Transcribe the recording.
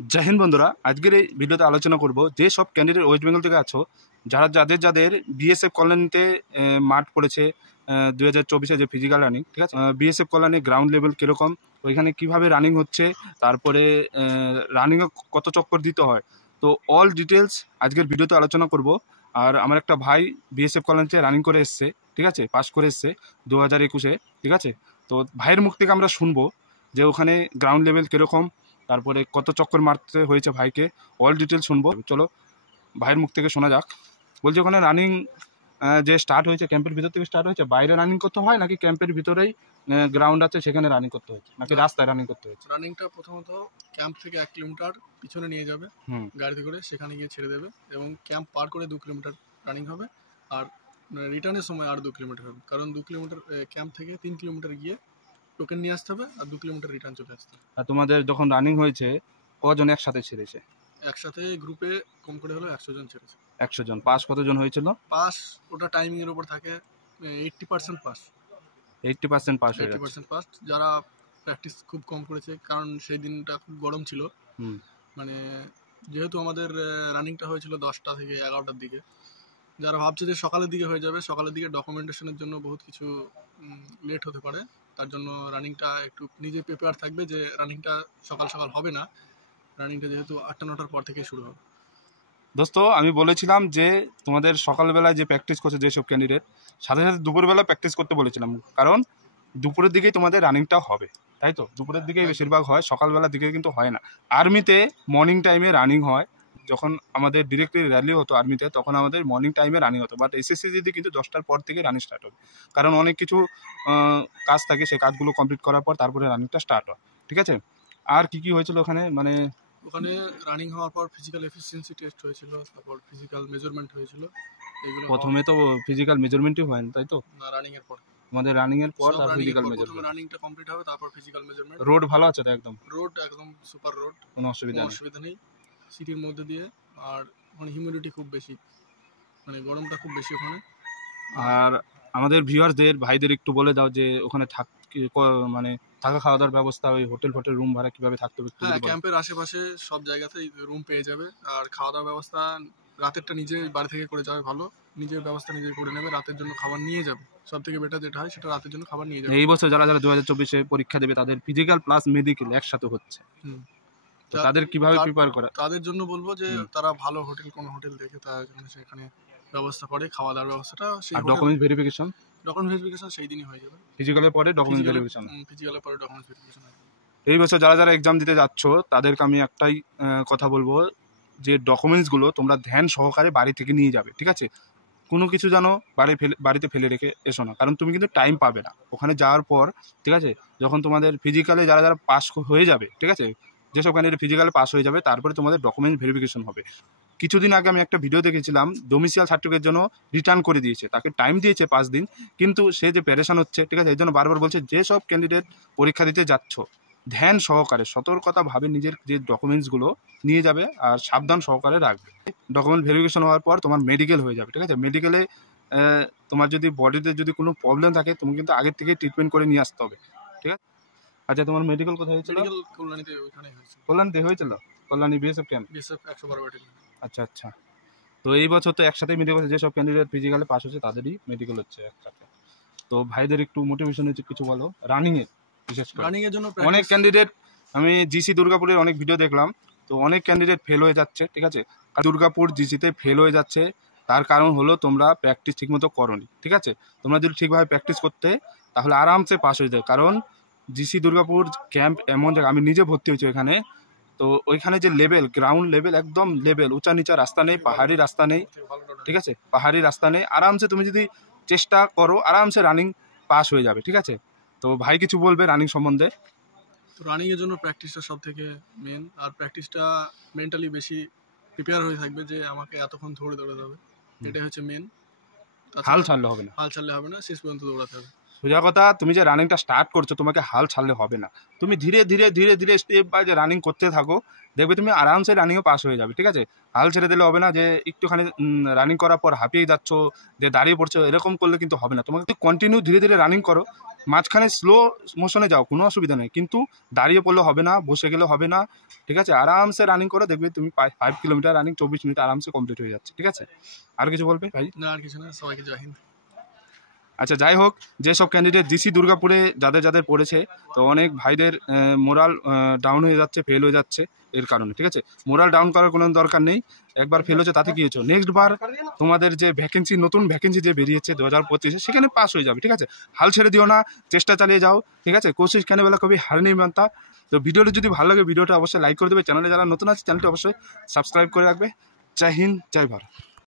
जय हिंद बंधुरा आज के भिडियोते आलोचना करब जे सब कैंडिडेट वेस्ट बेंगल থেকে আছো যারা যাদের বিএসএফ কল্যাণীতে মাঠ পড়েছে 2024 যে ফিজিক্যাল রানিং ঠিক আছে বিএসএফ কল্যাণী গ্রাউন্ড লেভেল কিরকম ওইখানে কিভাবে রানিং হচ্ছে তারপরে রানিং কত চক্কর দিতে হয় তো অল ডিটেলস আজকের ভিডিওতে আলোচনা করব। আর আমার একটা ভাই বিএসএফ কল্যাণীতে রানিং করে এসছে ঠিক আছে, পাস করে এসছে 2021-এ ঠিক আছে। তো ভাইয়ের মুখ থেকে আমরা শুনবো যে ওখানে গ্রাউন্ড লেভেল কিরকম তারপরে কত চক্কর মারতে হয়েছে ভাইকে, অল ডিটেল শুনবো। চলো ভাইয়ের মুখ থেকে শোনা যাক। বলছি ওখানে রানিং যে স্টার্ট হয়েছে ক্যাম্পের ভিতর থেকে স্টার্ট হয়েছে, বাইরে রানিং করতে হয় নাকি ক্যাম্পের ভিতরেই গ্রাউন্ড আছে সেখানে রানিং করতে হয়েছে নাকি রাস্তায় রানিং করতে হয়েছে? রানিংটা প্রথমত ক্যাম্প থেকে 1 কিলোমিটার পিছনে নিয়ে যাবে গাড়িতে করে, সেখানে গিয়ে ছেড়ে দেবে এবং ক্যাম্প পার করে 2 কিলোমিটার রানিং হবে। আর রিটার্নের সময় আর 2 কিলোমিটার হবে, কারণ 2 কিলোমিটার ক্যাম্প থেকে 3 কিলোমিটার গিয়ে টোকেন নিয়ে আসতে হবে আর 2 কিলোমিটার রিটার্ন চলে আসতে হবে। আর তোমাদের যখন রানিং হয়েছে কজন একসাথে ছেড়েছে? একসাথে গ্রুপে কম করে হলো 100 জন ছেড়েছে। 100 জন। পাস কতজন হয়েছিল? পাস ওটা টাইমিং এর উপর থাকে, 80% পাস। 80% পাস হয়ে গেছে। 80% পাস। যারা প্র্যাকটিস খুব কম করেছে, কারণ সেই দিনটা খুব গরম ছিল, মানে যেহেতু আমাদের রানিংটা হয়েছিল 10টা থেকে 11টার দিকে, যারা ভাবছে যে সকালের দিকে হয়ে যাবে, সকালের দিকে ডকুমেন্টেশনের জন্য বহুত কিছু লেট হতে পারে, তার জন্য রানিংটা একটু নিজে প্রিপেয়ার থাকবে যে রানিংটা সকাল সকাল হবে না, রানিংটা যেহেতু 8টা-9টার পর থেকেই শুরু হবে। দোস্ত আমি বলেছিলাম যে তোমাদের সকালবেলায় যে প্র্যাকটিস করছে যেসব ক্যান্ডিডেট, সাথে সাথে দুপুরবেলা প্র্যাকটিস করতে বলেছিলাম, কারণ দুপুরের দিকেই তোমাদের রানিংটা হবে, তাই তো? দুপুরের দিকেই বেশিরভাগ হয়, সকালবেলার দিকে কিন্তু হয় না। আর্মিতে মর্নিং টাইমে রানিং হয়, যখন আমাদের ডিরেক্টলি র্যালি হতো আর্মিতে তখন আমাদের মর্নিং টাইমে রানিং হতো, বাট এসএসসি যদি কিন্তু 10টার পর থেকে রানিং স্টার্ট হবে, কারণ অনেক কিছু কাজ থাকে, সেই কাজগুলো কমপ্লিট করার পর তারপরে রানিংটা স্টার্ট হয় ঠিক আছে। আর কি কি হয়েছিল ওখানে? মানে ওখানে রানিং হওয়ার পর ফিজিক্যাল এফিসিয়েন্সি টেস্ট হয়েছিল, তারপর ফিজিক্যাল মেজারমেন্ট হয়েছিল। এগুলো প্রথমে তো ফিজিক্যাল মেজারমেন্টই হয় না, তাই তো? না, রানিং এর পর। আমাদের রানিং এর পর আর ফিজিক্যাল মেজারমেন্ট। প্রথমে রানিংটা কমপ্লিট হবে, তারপর ফিজিক্যাল মেজারমেন্ট। রোড ভালো আছে তো? একদম রোড একদম সুপার রোড, কোনো অসুবিধা নেই সিটির মধ্যে দিয়ে। আর ওখানে হিউমিডিটি খুব বেশি, মানে গরমটা খুব বেশি ওখানে। আর আমাদের ভিউয়ারদের ভাইদের একটু বলে দাও যে ওখানে মানে থাকা খাওয়া দাওয়ার ব্যবস্থা, ওই হোটেল রুম ভাড়া কিভাবে থাকতে হবে? হ্যাঁ, ক্যাম্পের আশেপাশে সব জায়গাতেই রুম পেয়ে যাবে। আর খাওয়া দাওয়ার ব্যবস্থা রাতেরটা নিজে বাড়ি থেকে করে যাবে, ভালো নিজের ব্যবস্থা নিজে করে নেবে, রাতের জন্য খাবার নিয়ে যাবে। সব থেকে বেটার যেটা হয় সেটা রাতের জন্য খাবার নিয়ে যাবে। এই বছর যারা 2024-এ পরীক্ষা দেবে তাদের ফিজিক্যাল প্লাস মেডিকেল একসাথে হচ্ছে, তাদের কিভাবে প্রিপেয়ার করা? তাদের জন্য বলবো যে তারা ভালো হোটেল, কোন হোটেল দেখে তারা সেখানে ব্যবস্থা করে খাওয়া দাওয়ার ব্যবস্থাটা। আর ডকুমেন্ট ভেরিফিকেশন সেই দিনই হয়ে যাবে। ফিজিক্যালের পরে ডকুমেন্ট ভেরিফিকেশন। এই বছর যারা এক্সাম দিতে যাচ্ছ তাদেরকে আমি একটাই কথা বলবো যে ডকুমেন্টসগুলো তোমরা ধ্যান সহকারে বাড়ি থেকে নিয়ে যাবে ঠিক আছে। কোনো কিছু যেন বাড়িতে ফেলে রেখে এসো না, কারণ তুমি কিন্তু টাইম পাবে না ওখানে যাওয়ার পর ঠিক আছে। যখন তোমাদের ফিজিক্যালে যারা পাস হয়ে যাবে ঠিক আছে, যেসব ক্যান্ডিডেট ফিজিক্যালে পাস হয়ে যাবে তারপরে তোমাদের ডকুমেন্ট ভেরিফিকেশন হবে। কিছুদিন আগে আমি একটা ভিডিও দেখেছিলাম, ডোমিসিয়াল সার্টিফিকেটের জন্য রিটার্ন করে দিয়েছে, তাকে টাইম দিয়েছে 5 দিন, কিন্তু সে যে প্যারেশান হচ্ছে ঠিক আছে। এই জন্য বারবার বলছে যেসব ক্যান্ডিডেট পরীক্ষা দিতে যাচ্ছ ধ্যান সহকারে সতর্কতাভাবে নিজের যে ডকুমেন্টসগুলো নিয়ে যাবে আর সাবধান সহকারে রাখবে। ডকুমেন্ট ভেরিফিকেশন হওয়ার পর তোমার মেডিকেল হয়ে যাবে ঠিক আছে। মেডিকেলে তোমার যদি বডিতে যদি কোনো প্রবলেম থাকে তুমি কিন্তু আগের থেকে ট্রিটমেন্ট করে নিয়ে আসতে হবে ঠিক আছে। আচ্ছা তোমার মেডিকেল কোথায় হয়েছিল? কল্যাণীতে হয়েছিল, Kalyani BSF camp, BSF 112 battalion. আচ্ছা আচ্ছা। তো এই বছর তো একসাথেই মেডিকেল, যেসব ক্যান্ডিডেট ফিজিক্যালে পাস হচ্ছে তাদেরই মেডিকেল হচ্ছে একসাথে। তো ভাইদের একটু মোটিভেশন হচ্ছে কিছু বলো রানিংয়ে, বিশেষ করে রানিংয়ের জন্য। অনেক ক্যান্ডিডেট আমি জিসি দুর্গাপুরের অনেক ভিডিও দেখলাম, তো অনেক ক্যান্ডিডেট ফেল হয়ে যাচ্ছে ঠিক আছে। দুর্গাপুর জিসিতে ফেল হয়ে যাচ্ছে তার কারণ হলো তোমরা প্র্যাকটিস ঠিকমতো করোনি ঠিক আছে। তোমরা যদি ঠিকভাবে প্র্যাকটিস করতে তাহলে আরামসে পাস হয়ে যায়, কারণ জিসি দুর্গাপুর ক্যাম্প এমন জায়গা, আমি নিজে ভর্তি হয়েছি ওইখানে। তো ওইখানে যে লেভেল, গ্রাউন্ড লেভেল একদম লেভেল, উঁচা নিচা রাস্তা নেই, পাহাড়ি রাস্তা নেই ঠিক আছে, পাহাড়ি রাস্তা নেই। আরামসে তুমি যদি চেষ্টা করো আরামসে রানিং পাস হয়ে যাবে ঠিক আছে। তো ভাই কিছু বলবে রানিং সম্বন্ধে? তো রানিংয়ের জন্য প্র্যাকটিসটা সব থেকে মেন, আর প্র্যাকটিসটা মেন্টালি বেশি প্রিপেয়ার হয়ে থাকবে যে আমাকে এতক্ষণ দৌড়াতে হবে, এটাই হচ্ছে মেন। হাল ছাড়লে হবে না, শেষ পর্যন্ত দৌড়াতে হবে। সোজা কথা, তুমি যে রানিংটা স্টার্ট করছো তোমাকে হাল ছাড়লে হবে না, তুমি ধীরে ধীরে ধীরে ধীরে স্টেপ বাই যে রানিং করতে থাকো, দেখবে তুমি আরামসে রানিংও পাস হয়ে যাবে ঠিক আছে। হাল ছেড়ে দিলে হবে না, যে একটুখানি রানিং করার পর হাঁপিয়ে যাচ্ছ যে দাঁড়িয়ে পড়ছো, এরকম করলে কিন্তু হবে না। তোমাকে কন্টিনিউ ধীরে ধীরে রানিং করো, মাঝখানে স্লো মোশনে যাও, কোনো অসুবিধা নেই, কিন্তু দাঁড়িয়ে পড়লে হবে না, বসে গেলে হবে না, ঠিক আছে? আরামসে রানিং করে দেখবে তুমি 5 কিলোমিটার রানিং 24 মিনিট আরামসে কমপ্লিট হয়ে যাচ্ছে, ঠিক আছে? আর কিছু বলবে ভাই? না আর কিছু না, সবাইকে জয় হিন্দ। আচ্ছা, যাই হোক, যেসব ক্যান্ডিডেট জিসি দুর্গাপুরে যাদের পড়েছে, তো অনেক ভাইদের মোরাল ডাউন হয়ে যাচ্ছে, ফেল হয়ে যাচ্ছে এর কারণে, ঠিক আছে? মোরাল ডাউন করার কোনো দরকার নেই, একবার ফেল হচ্ছে তাতে কি হচ্ছে, নেক্সট বার তোমাদের যে ভ্যাকেন্সি, নতুন ভ্যাকেন্সি যে বেরিয়েছে 2025-এ, সেখানে পাস হয়ে যাবে, ঠিক আছে? হাল ছেড়ে দিও না, চেষ্টা চালিয়ে যাও, ঠিক আছে? কোশিশ কেন বেলা কবি হার নেই মানতা। তো ভিডিওটা যদি ভালো লাগে ভিডিওটা অবশ্যই লাইক করে দেবে, চ্যানেলে যারা নতুন আছে চ্যানেলটি অবশ্যই সাবস্ক্রাইব করে রাখবে। জয় হিন্দ, জয় ভারত।